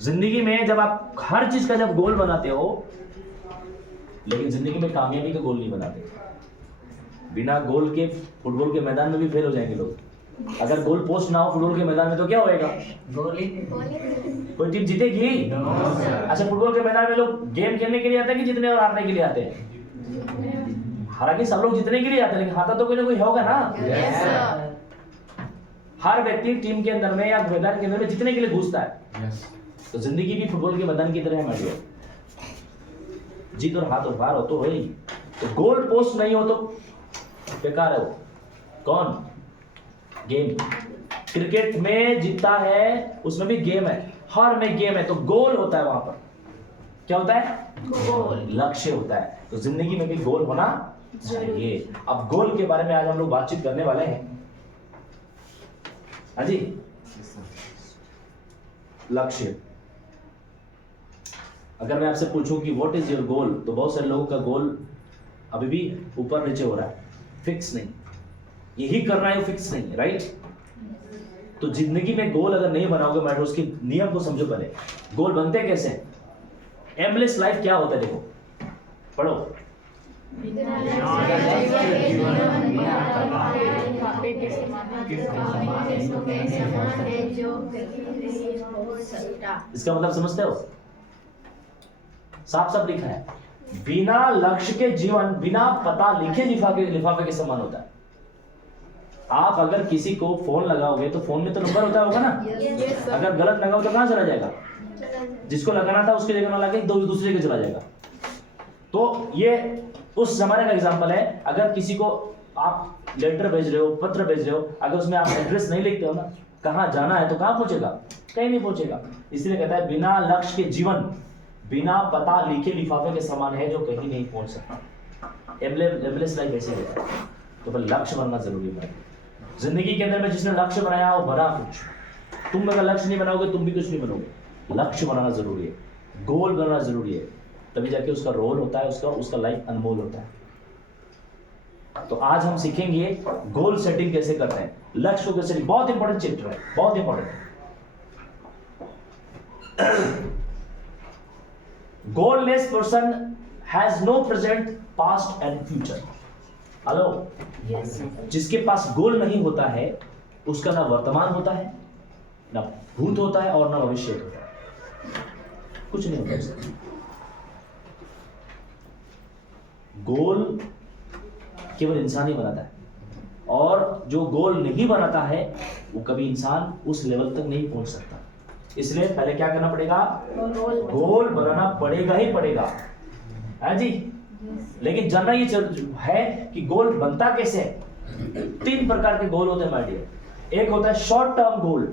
जिंदगी में जब आप हर चीज का जब गोल बनाते हो, लेकिन जिंदगी में कामयाबी का गोल नहीं बनाते। बिना गोल के फुटबॉल के मैदान में भी फेल हो जाएंगे लोग। अगर गोल पोस्ट ना हो फुटबॉल के मैदान में तो क्या होएगा? कोई टीम जीतेगी? अच्छा, फुटबॉल के मैदान में लोग गेम खेलने के लिए आते हैं कि जीतने और हारने के लिए आते हैं? हालांकि सब लोग जीतने के लिए आते हैं, लेकिन हारता तो कोई ना कोई होगा ना। हर व्यक्ति टीम के अंदर में या मैदान के अंदर में जीतने के लिए घुसता है। तो जिंदगी भी फुटबॉल के मैदान की तरह है हमारी। जीत और हाथ और हार हो तो वही, तो गोल पोस्ट नहीं हो तो बेकार है वो। कौन? गेम। क्रिकेट में जीतता है, उसमें भी गेम है, हर में गेम है, तो गोल होता है वहां पर। क्या होता है? गोल, लक्ष्य होता है। तो जिंदगी में भी गोल होना चाहिए। अब गोल के बारे में आज हम लोग बातचीत करने वाले हैं। हाँ जी, लक्ष्य। अगर मैं आपसे पूछूं कि व्हाट इज योर गोल, तो बहुत सारे लोगों का गोल अभी भी ऊपर नीचे हो रहा है, फिक्स नहीं। यही करना है, फिक्स नहीं, राइट? तो जिंदगी में गोल अगर नहीं बनाओगे मैटर, उसके नियम को समझो पहले। गोल बनते कैसे? एमलेस लाइफ क्या होता है देखो, पढ़ो। इसका मतलब समझते हो? साफ साफ लिखा है, बिना लक्ष्य के जीवन बिना पता लिखे लिफाफे के समान होता है। आप अगर किसी को फोन लगाओगे तो फोन में तो नंबर होता होगा ना। अगर गलत लगाओ तो कहां चला जाएगा? जिसको लगाना था उसकी जगह ना लगे दूसरे के चला जाएगा। तो ये उस जमाने का एग्जांपल है। अगर किसी को आप लेटर भेज रहे हो, पत्र भेज रहे हो, अगर उसमें आप एड्रेस नहीं लिखते हो ना, कहां जाना है, तो कहां पहुंचेगा? कहीं नहीं पहुंचेगा। इसलिए कहता है बिना लक्ष्य के जीवन बिना पता लिखे लिफाफे के समान है जो कहीं नहीं पहुंच सकता। एमलेस लाइफ ऐसे होता है। तो फिर लक्ष्य बनना जरूरी है। जिंदगी के अंदर में जिसने लक्ष्य बनाया वो बना कुछ। तुम अगर लक्ष्य नहीं बनाओगे तुम भी कुछ नहीं बनोगे। लक्ष्य बनाना जरूरी है, गोल बनाना जरूरी है, तभी जाके उसका रोल होता है, उसका लाइफ अनमोल होता है। तो आज हम सीखेंगे गोल सेटिंग कैसे करते हैं, लक्ष्य को कैसे। बहुत इंपॉर्टेंट चैप्टर है, बहुत important. Goalless person has no present, past and future. Hello, जिसके पास गोल नहीं होता है उसका ना वर्तमान होता है, ना भूत होता है और ना भविष्य होता है। कुछ नहीं होता उसका। गोल केवल इंसान ही बनाता है, और जो गोल नहीं बनाता है वो कभी इंसान उस लेवल तक नहीं पहुंच सकता। इसलिए पहले क्या करना पड़ेगा? गोल बनाना पड़ेगा ही पड़ेगा, है जी। लेकिन जानना ये है कि गोल बनता कैसे है। 3 प्रकार के गोल होते हैं माय डियर। एक होता है शॉर्ट टर्म गोल,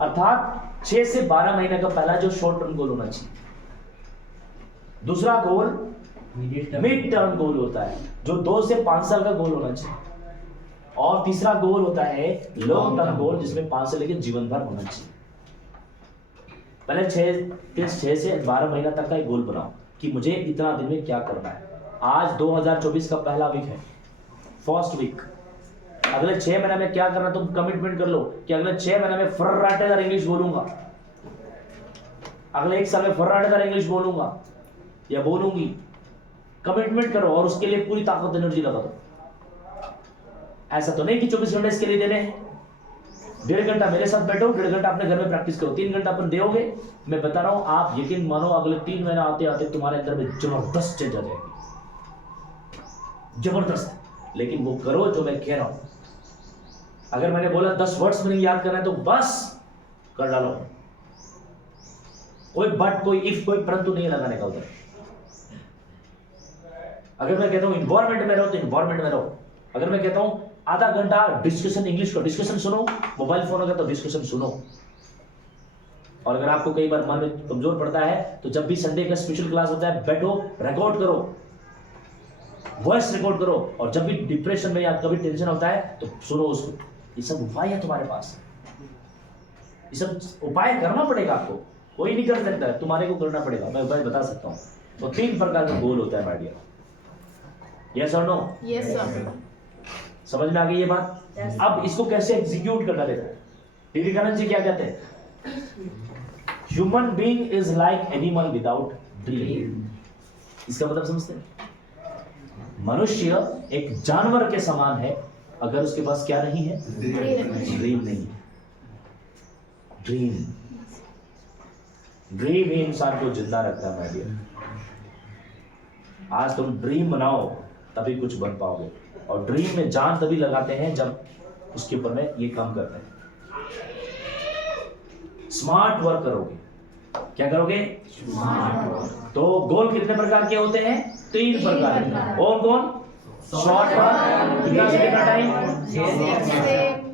अर्थात 6 से 12 महीने का पहला जो शॉर्ट टर्म गोल होना चाहिए। दूसरा गोल मिड टर्म गोल होता है, जो 2 से 5 साल का गोल होना चाहिए। और तीसरा गोल होता है लॉन्ग टर्म गोल, जिसमें 5 से लेकर जीवन भर होना चाहिए। पहले 6 से 12 महीना तक का एक गोल बनाओ कि मुझे इतना दिन में क्या करना है। आज 2024 का पहला वीक है, फर्स्ट वीक। अगले 6 महीने में क्या करना, तुम कमिटमेंट कर लो कि अगले 6 महीने में फर्राटेदार इंग्लिश बोलूंगा, अगले 1 साल में फर्राटेदार इंग्लिश बोलूंगा या बोलूंगी। कमिटमेंट करो और उसके लिए पूरी ताकत एनर्जी लगा दो। ऐसा तो नहीं कि 24 घंटे इसके लिए देने हैं। 1.5 घंटा मेरे साथ बैठो, 1.5 घंटा अपने घर में प्रैक्टिस करो, 3 घंटा अपन दोगे। मैं बता रहा हूं, आप यकीन मानो अगले 3 महीने आते आते तुम्हारे अंदर में जबरदस्त चेंज आ जाएगी, जबरदस्त। लेकिन वो करो जो मैं कह रहा हूं। अगर मैंने बोला 10 वर्ड्स में याद करना है तो बस कर डालो। कोई बट, कोई इफ, कोई परंतु नहीं लगाने का उधर। अगर मैं कहता हूं इन्वायरमेंट में रहो तो इन्वायरमेंट में रहो। अगर मैं कहता हूं आधा घंटा डिस्कशन इंग्लिश का, डिस्कशन सुनो। मोबाइल फोन होगा तो डिस्कशन सुनो। और अगर आपको कई बार मन में कमजोर पड़ता है तो जब भी संडे का स्पेशल क्लास होता है, बैठो, रिकॉर्ड करो, वॉइस रिकॉर्ड करो। और जब भी डिप्रेशन में या कभी टेंशन होता है तो सुनो उसको। ये सब उपाय है तुम्हारे पास, ये सब उपाय करना पड़ेगा आपको। कोई नहीं कर सकता, तुम्हारे को करना पड़ेगा। मैं उपाय बता सकता हूँ। तो 3 प्रकार का गोल होता है माय डियर। यस और नो? Yes sir. समझ में आ गई ये बात? अब इसको कैसे एग्जीक्यूट करना देखो। विवेकानंद जी क्या कहते हैं? Human being is like animal without dream. इसका मतलब समझते हैं? मनुष्य एक जानवर के समान है अगर उसके पास क्या नहीं है? ड्रीम नहीं है। ड्रीम ही इंसान को जिंदा रखता है माय डियर। आज तुम ड्रीम बनाओ तभी कुछ बन पाओगे, और ड्रीम में जान तभी लगाते हैं जब उसके ऊपर में ये काम करते हैं। स्मार्ट वर्क करोगे। क्या करोगे? Smart work. तो गोल कितने प्रकार के होते हैं? 3 प्रकार के। कौन कौन? शॉर्ट वर्क कितना से कितना टाइम?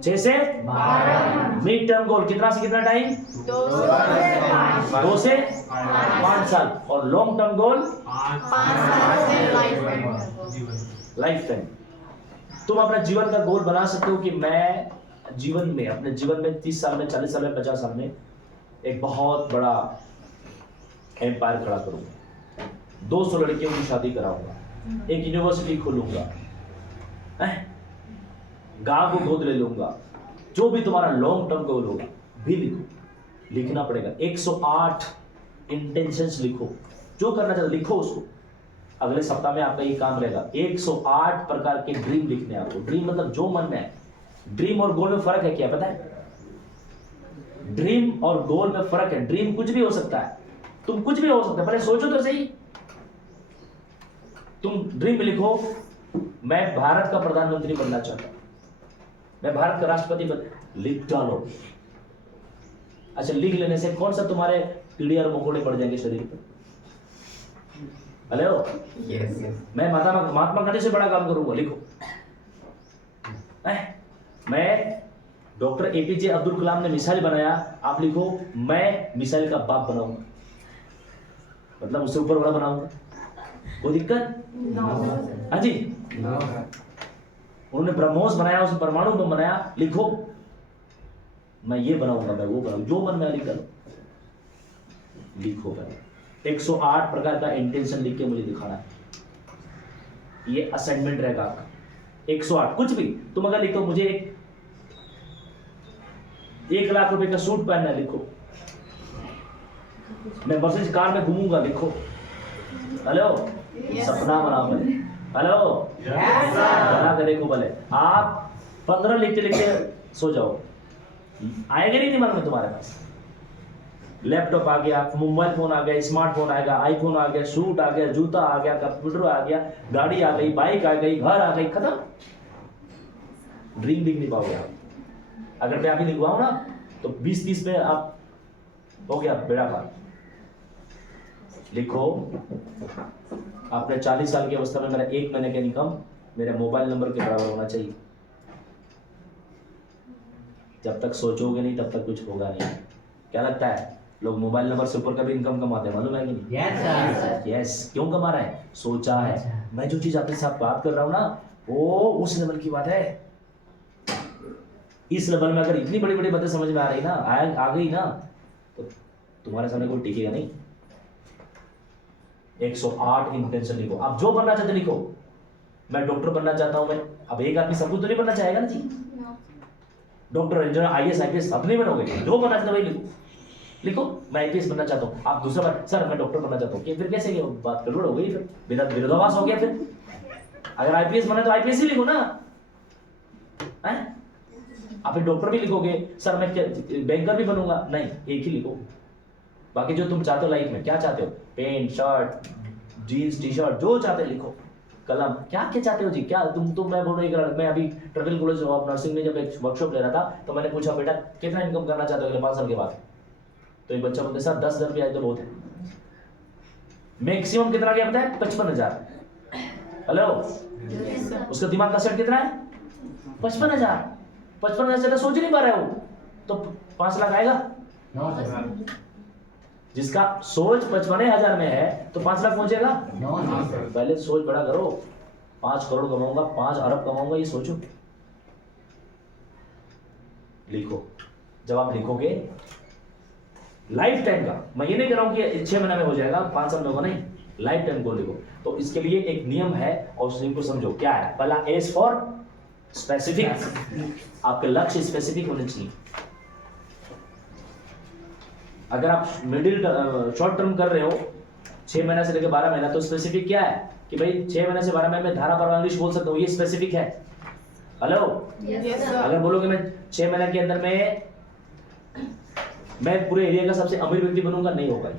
6 से 12। मिड टर्म गोल कितना से कितना टाइम? 2 से 5 साल। और लॉन्ग टर्म गोल 5 साल से लाइफ टाइम। तुम अपना जीवन का गोल बना सकते हो कि मैं जीवन में, अपने जीवन में 30 साल में, 40 साल में, 50 साल में एक बहुत बड़ा एम्पायर खड़ा करूंगा, 200 लड़कियों की शादी कराऊंगा, एक यूनिवर्सिटी खोलूंगा, गांव को गोद ले लूंगा। जो भी तुम्हारा लॉन्ग टर्म गोल होगा भी लिखो। लिखना पड़ेगा। 108 इंटेंशंस लिखो। जो करना चाहते लिखो उसको। अगले सप्ताह में आपका ये काम रहेगा, 108 प्रकार के ड्रीम लिखने हैं आपको। ड्रीम मतलब जो मन में है। ड्रीम और गोल में फर्क है क्या पता है? ड्रीम और गोल में फर्क है। ड्रीम कुछ भी हो सकता है, तुम कुछ भी हो सकता है, पहले सोचो तो सही। तुम ड्रीम लिखो, मैं भारत का प्रधानमंत्री बनना चाहता हूं, मैं भारत का राष्ट्रपति बन, लिख डालो। अच्छा, लिख लेने से कौन सा तुम्हारे कीड़े और मकोड़े पड़ जाएंगे शरीर पर? हेलो, मैं महात्मा गांधी से बड़ा काम करूंगा, लिखो। मैं डॉक्टर एपीजे अब्दुल कलाम ने मिसाइल बनाया, आप लिखो मैं मिसाइल का बाप बनाऊंगा, मतलब उससे ऊपर बड़ा बनाऊंगा। कोई दिक्कत? हाँ जी। उन्होंने ब्रह्मोस बनाया, उसने परमाणु बम बनाया, लिखो मैं ये बनाऊंगा, मैं वो बनाऊंगा। जो मन में लिख लो, लिखो। 108 प्रकार का इंटेंशन लिख के मुझे दिखाना है। ये असाइनमेंट रहेगा आपका। 108 कुछ भी तुम अगर लिखो, मुझे 1 लाख रुपए का सूट पहनना है, लिखो। मैं मर्सिडीज कार में घूमूंगा, लिखो। हेलो, सपना बनाओ भले। हेलो, बना के देखो भले। आप 15 लिखते लिखते सो जाओ, आएगा नहीं दिमाग में तुम्हारे पास। लैपटॉप आ गया, मोबाइल फोन आ गया, स्मार्टफोन आएगा, आईफोन आ गया, सूट आ गया, जूता आ गया, कंप्यूटर आ गया, गाड़ी आ गई, बाइक आ गई, घर आ गई, खत्म। ड्रीम लिख नहीं पाओगे आप। अगर मैं अभी लिखवाऊं ना तो 20-30 में आप हो गया बेड़ा पार। लिखो, आपने 40 साल की अवस्था में मेरा 1 महीने का इनकम मेरे मोबाइल नंबर के बराबर होना चाहिए। जब तक सोचोगे नहीं तब तक कुछ होगा नहीं। क्या लगता है, लोग मोबाइल नंबर से ऊपर का भी इनकम कमाते हैं, मालूम है कि नहीं? यस। क्यों कमा रहा है? सोचा है। मैं जो चीज आपके साथ बात कर रहा हूं ना, वो उस लेवल की बात है। इस लेवल में अगर इतनी बड़ी बड़ी बातें समझ में आ रही ना, आ गई ना, तो तुम्हारे सामने कोई टिकेगा नहीं। 108 इंटेंशन लिखो। आप जो बनना चाहते लिखो। मैं डॉक्टर बनना चाहता हूं। मैं अब एक आदमी सब कुछ तो नहीं बनना चाहेगा ना जी। डॉक्टर, इंजीनियर, IAS IPS अब नहीं बनोगे। जो बनना चाहते वही लिखो। लिखो मैं IPS बनना चाहता हूं। आप दूसरा बार, सर मैं डॉक्टर बनना चाहता हूं, फिर कैसे बात गड़बड़ हो गई, फिर विरोधाभास हो गया। फिर अगर IPS बनना तो IPS ही लिखो ना। आप फिर डॉक्टर भी लिखोगे, सर मैं बैंकर भी बनूंगा, नहीं, एक ही लिखो। बाकी जो तुम चाहते हो लाइफ में, क्या चाहते हो, पेंट, शर्ट, जीन्स, टी-शर्ट, जो चाहते हो लिखो। कलम, क्या क्या चाहते हो जी, क्या तुम मैं बोल रही, मैं अभी ट्रिपल कॉलेज ऑफ नर्सिंग में जब एक वर्कशॉप ले रहा था, तो मैंने पूछा बेटा कितना इनकम करना चाहते हो अगले 5 साल के बाद? तो एक बच्चा बोलते सर 10,000 रुपया तो बहुत है। मैक्सिमम कितना गया पता है? 55,000। हेलो, उसका दिमाग का सेट कितना है? 55,000। 55,000 से सोच नहीं पा रहे हो तो 5 लाख आएगा? जिसका सोच 55,000 में है तो 5 लाख पहुंचेगा? पहले सोच बड़ा करो। 5 करोड़ कमाऊंगा, 5 अरब कमाऊंगा, ये सोचो। लिखो। जब आप लिखोगे लाइफ टाइम का, मैं ये नहीं कह रहा हूं कि 6 महीने में हो जाएगा, 5 साल में होगा, नहीं, लाइफ टाइम को लिखो। तो इसके लिए एक नियम है और उस नियम को समझो। क्या है? पहला एस फॉर स्पेसिफिक। आपके लक्ष्य स्पेसिफिक होने चाहिए। अगर आप मिडिल शॉर्ट टर्म कर रहे हो 6 महीना से लेकर 12 महीना, तो स्पेसिफिक क्या है कि भाई 6 महीने से 12 महीने में धारा प्रवाह इंग्लिश बोल सकता हूँ, ये स्पेसिफिक है। हेलो, अगर बोलोगे मैं 6 महीने के अंदर में मैं पूरे एरिया का सबसे अमीर व्यक्ति बनूंगा, नहीं होगा,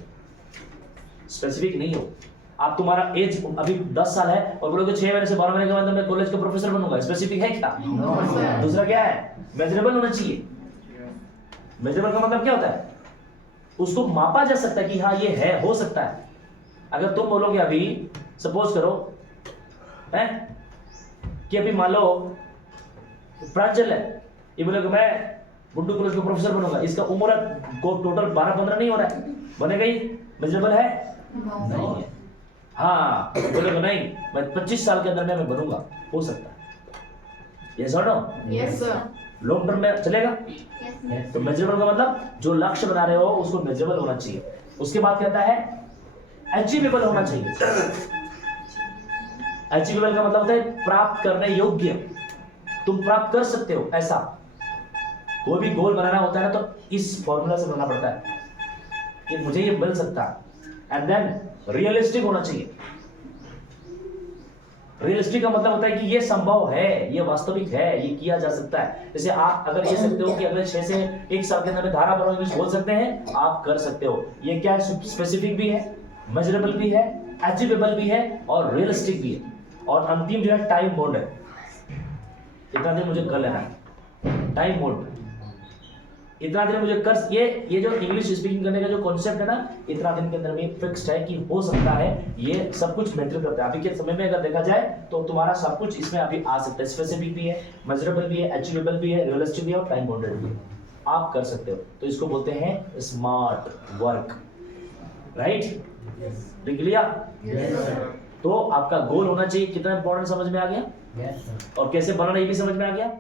स्पेसिफिक नहीं हो। आप तुम्हारा एज अभी 10 साल है और बोलोगे 6 महीने से 12 महीने के बाद मैं कॉलेज का प्रोफेसर बनूंगा, स्पेसिफिक है क्या? दूसरा क्या है, मेजरेबल होना चाहिए। मेजरेबल का मतलब क्या होता है, उसको मापा जा सकता है कि हाँ ये है, हो सकता है। अगर तुम बोलोगे अभी सपोज करो है कि अभी मान लो प्रांजल है, ये बोलेगा मैं बुड्डू कॉलेज का प्रोफेसर बनूंगा, इसका उम्र को टोटल 12-15 नहीं हो रहा है, बनेगा ही? मेजरेबल है? नहीं है। हाँ, बोलेगा नहीं मैं 25 साल के अंदर में मैं बनूंगा, हो सकता है। यस और no? Yes sir. Long term में चलेगा? तो मेजरेबल का मतलब जो लक्ष्य बना रहे हो उसको मेजरेबल होना चाहिए। उसके बाद कहता है अचीवेबल होना चाहिए। अचीवेबल का मतलब होता है प्राप्त करने योग्य, तुम प्राप्त कर सकते हो ऐसा। कोई भी गोल बनाना होता है ना तो इस फॉर्मूला से बनाना पड़ता है कि मुझे ये मिल सकता है। एंड देन रियलिस्टिक होना चाहिए। रियलिस्टिक का मतलब होता है कि ये संभव है, ये वास्तविक है, ये किया जा सकता है। जैसे आप अगर ये सकते हो कि अगले 6 से 1 साल के अंदर में धारा प्रवाह इंग्लिश बोल सकते हैं, आप कर सकते हो। ये क्या है, स्पेसिफिक भी है, मेजरेबल भी है, अचीवेबल भी है और रियलिस्टिक भी है। और अंतिम जो है टाइम बोर्ड है, इतना दिन मुझे कर लेना है, टाइम बोर्ड, इतना दिन मुझे कर, ये जो इंग्लिश स्पीकिंग करने का जो कॉन्सेप्ट है ना, इतना दिन के अंदर में फिक्स्ड है कि हो सकता है। ये सब कुछ मैटर करता है। अभी के समय में अगर देखा जाए तो तुम्हारा सब कुछ इसमें अभी आ सकता है। स्पेसिफिक भी है, मेजरेबल भी है, अचीवेबल भी है, रियलिस्टिक भी है और टाइम बाउंडेड भी है। आप कर सकते हो, तो इसको बोलते हैं स्मार्ट वर्क। राइट? लिख लिया? तो आपका गोल होना चाहिए। कितना इंपॉर्टेंट समझ में आ गया? और कैसे बनाना ये भी समझ में आ गया?